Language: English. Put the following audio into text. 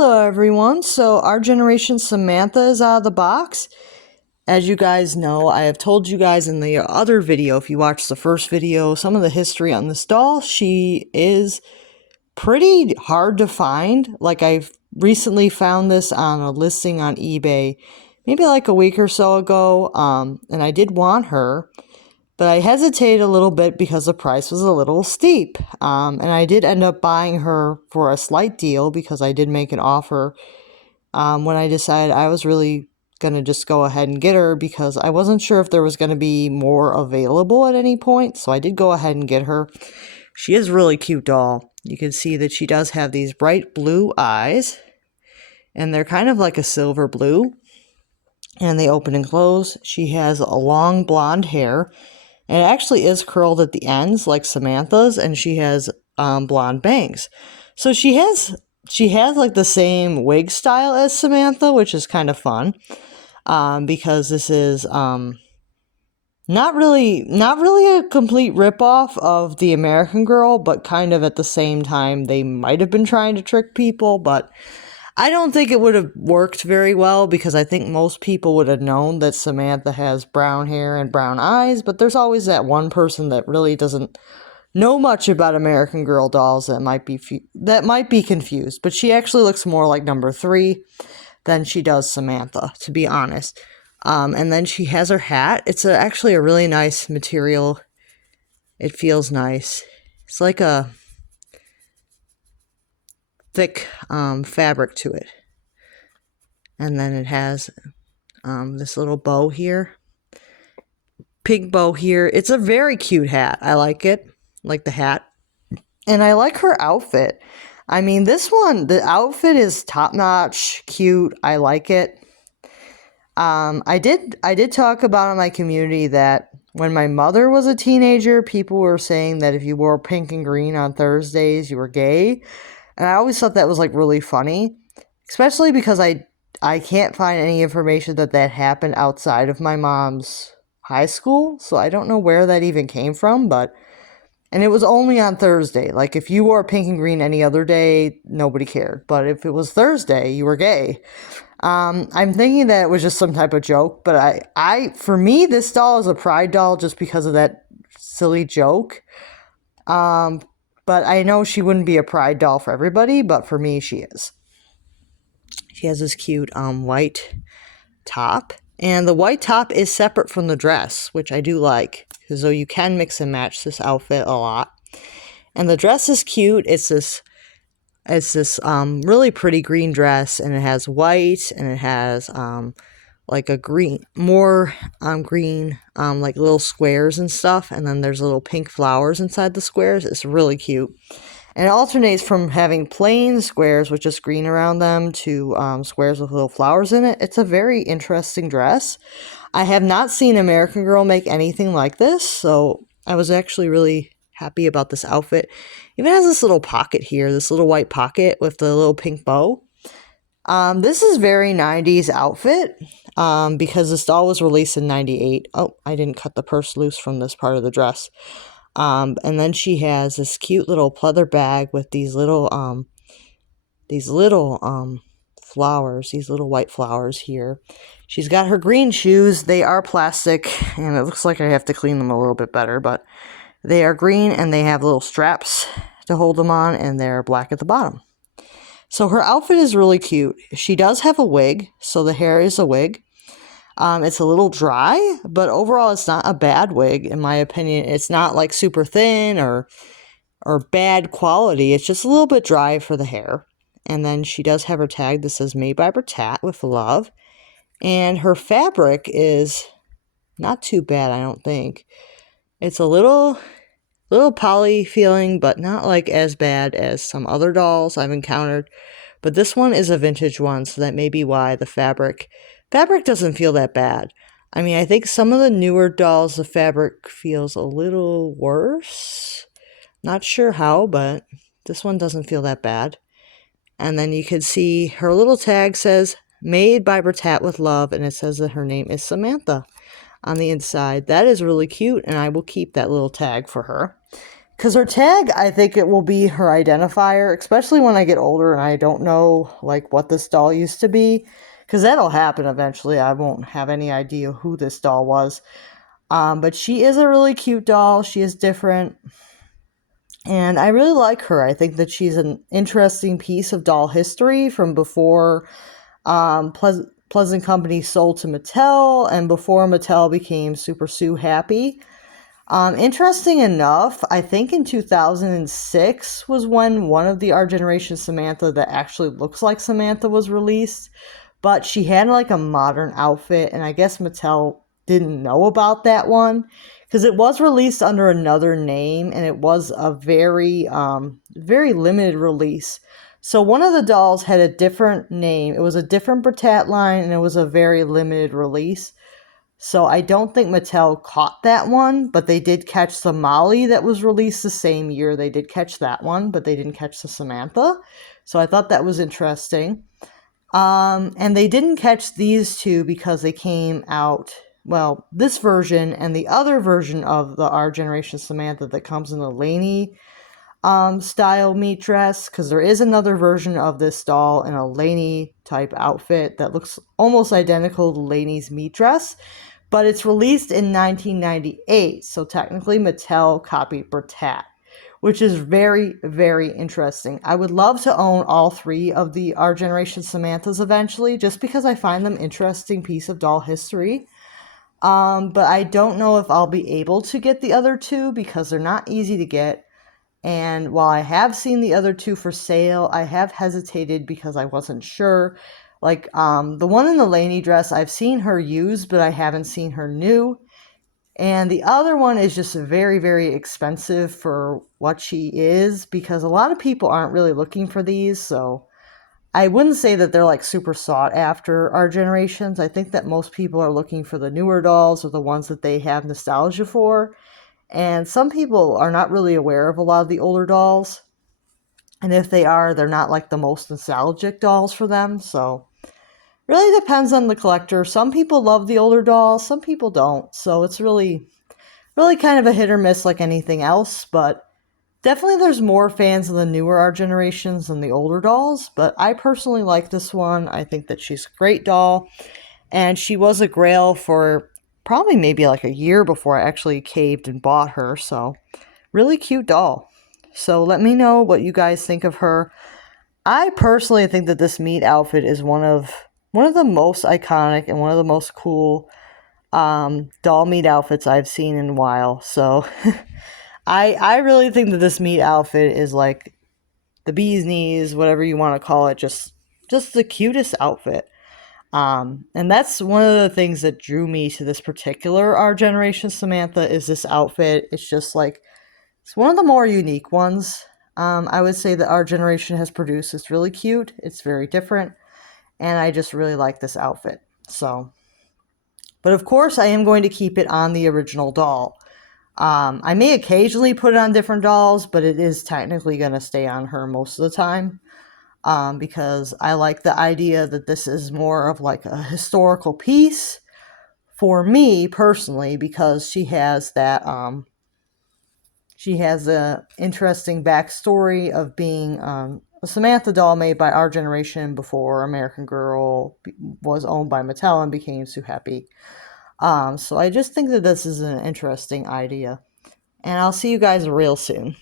Hello everyone, so Our Generation Samantha is out of the box. As you guys know, I have told you guys in the other video, if you watched the first video, some of the history on this doll. She is pretty hard to find. Like, I've recently found this on a listing on eBay, maybe like a week or so ago, and I did want her. But I hesitated a little bit because the price was a little steep. And I did end up buying her for a slight deal because I did make an offer when I decided I was really going to just go ahead and get her because I wasn't sure if there was going to be more available at any point. So I did go ahead and get her. She is a really cute doll. You can see that she does have these bright blue eyes. And they're kind of like a silver blue. And they open and close. She has a long blonde hair. And it actually is curled at the ends like Samantha's, and she has blonde bangs. So she has like the same wig style as Samantha, which is kind of fun because this is not really a complete ripoff of the American Girl, but kind of at the same time they might have been trying to trick people, but I don't think it would have worked very well because I think most people would have known that Samantha has brown hair and brown eyes, but there's always that one person that really doesn't know much about American Girl dolls that might be confused. But she actually looks more like number 3 than she does Samantha, to be honest. And then she has her hat. It's actually a really nice material. It feels nice. It's like a thick fabric to it, and then it has this little bow here, pink bow here. It's a very cute hat. I like it, like the hat, and I like her outfit. I mean, this one, the outfit is top-notch, cute. I like it. I did talk about in my community that when my mother was a teenager, people were saying that if you wore pink and green on Thursdays, you were gay. And I always thought that was like really funny, especially because I can't find any information that happened outside of my mom's high school. So I don't know where that even came from, and it was only on Thursday. Like if you wore pink and green any other day, nobody cared. But if it was Thursday, you were gay. I'm thinking that it was just some type of joke, but for me, this doll is a pride doll just because of that silly joke. But I know she wouldn't be a pride doll for everybody, but for me, she is. She has this cute white top. And the white top is separate from the dress, which I do like. Because though you can mix and match this outfit a lot. And the dress is cute. It's this really pretty green dress. And it has white. And it has like a green, more green, like little squares and stuff. And then there's little pink flowers inside the squares. It's really cute. And it alternates from having plain squares with just green around them to squares with little flowers in it. It's a very interesting dress. I have not seen American Girl make anything like this. So I was actually really happy about this outfit. It even has this little pocket here, this little white pocket with the little pink bow. This is very 90s outfit because this doll was released in 98. Oh, I didn't cut the purse loose from this part of the dress. And then she has this cute little pleather bag with these little flowers, these little white flowers here. She's got her green shoes. They are plastic, and it looks like I have to clean them a little bit better, but they are green, and they have little straps to hold them on, and they're black at the bottom. So her outfit is really cute. She does have a wig, so the hair is a wig. It's a little dry, but overall it's not a bad wig, in my opinion. It's not like super thin or bad quality. It's just a little bit dry for the hair. And then she does have her tag that says made by Bertat with love. And her fabric is not too bad, I don't think. It's a little poly feeling, but not like as bad as some other dolls I've encountered. But this one is a vintage one, so that may be why the fabric doesn't feel that bad. I mean, I think some of the newer dolls, the fabric feels a little worse. Not sure how, but this one doesn't feel that bad. And then you can see her little tag says made by Bertat with love, and it says that her name is Samantha on the inside. That is really cute, and I will keep that little tag for her. Because her tag, I think it will be her identifier, especially when I get older and I don't know like what this doll used to be. Because that'll happen eventually. I won't have any idea who this doll was. But she is a really cute doll. She is different. And I really like her. I think that she's an interesting piece of doll history from before Pleasant Company sold to Mattel and before Mattel became Super Sue Happy. Interesting enough, I think in 2006 was when one of the Our Generation Samantha that actually looks like Samantha was released, but she had like a modern outfit, and I guess Mattel didn't know about that one because it was released under another name, and it was a very limited release. So one of the dolls had a different name. It was a different Britat line, and it was a very limited release. So I don't think Mattel caught that one, but they did catch the Molly that was released the same year. They did catch that one, but they didn't catch the Samantha. So I thought that was interesting. And they didn't catch these two because they came out, well, this version and the other version of the Our Generation Samantha that comes in the Lainey style meat dress, because there is another version of this doll in a Lainey type outfit that looks almost identical to Lainey's meat dress, but it's released in 1998, so technically Mattel copied Britat, which is very interesting. I would love to own all three of the Our Generation Samanthas eventually, just because I find them interesting piece of doll history. But I don't know if I'll be able to get the other two because they're not easy to get. And while I have seen the other two for sale, I have hesitated because I wasn't sure. Like, the one in the Lainey dress, I've seen her used, but I haven't seen her new. And the other one is just very expensive for what she is because a lot of people aren't really looking for these. So I wouldn't say that they're like super sought after Our Generations. I think that most people are looking for the newer dolls or the ones that they have nostalgia for. And some people are not really aware of a lot of the older dolls. And if they are, they're not like the most nostalgic dolls for them. So really depends on the collector. Some people love the older dolls, some people don't. So it's really kind of a hit or miss like anything else. But definitely there's more fans of the newer Our Generations than the older dolls. But I personally like this one. I think that she's a great doll. And she was a grail for probably maybe like a year before I actually caved and bought her. So really cute doll. So let me know what you guys think of her. I personally think that this meat outfit is one of the most iconic and one of the most cool doll meat outfits I've seen in a while. So I really think that this meat outfit is like the bee's knees, whatever you want to call it, just the cutest outfit. And that's one of the things that drew me to this particular Our Generation Samantha is this outfit. It's just like, it's one of the more unique ones. I would say that Our Generation has produced. It's really cute. It's very different. And I just really like this outfit. So, but of course I am going to keep it on the original doll. I may occasionally put it on different dolls, but it is technically going to stay on her most of the time. Because I like the idea that this is more of like a historical piece for me personally, because she has that she has a interesting backstory of being a Samantha doll made by Our Generation before American Girl was owned by Mattel and became Sue Happy. So I just think that this is an interesting idea, and I'll see you guys real soon.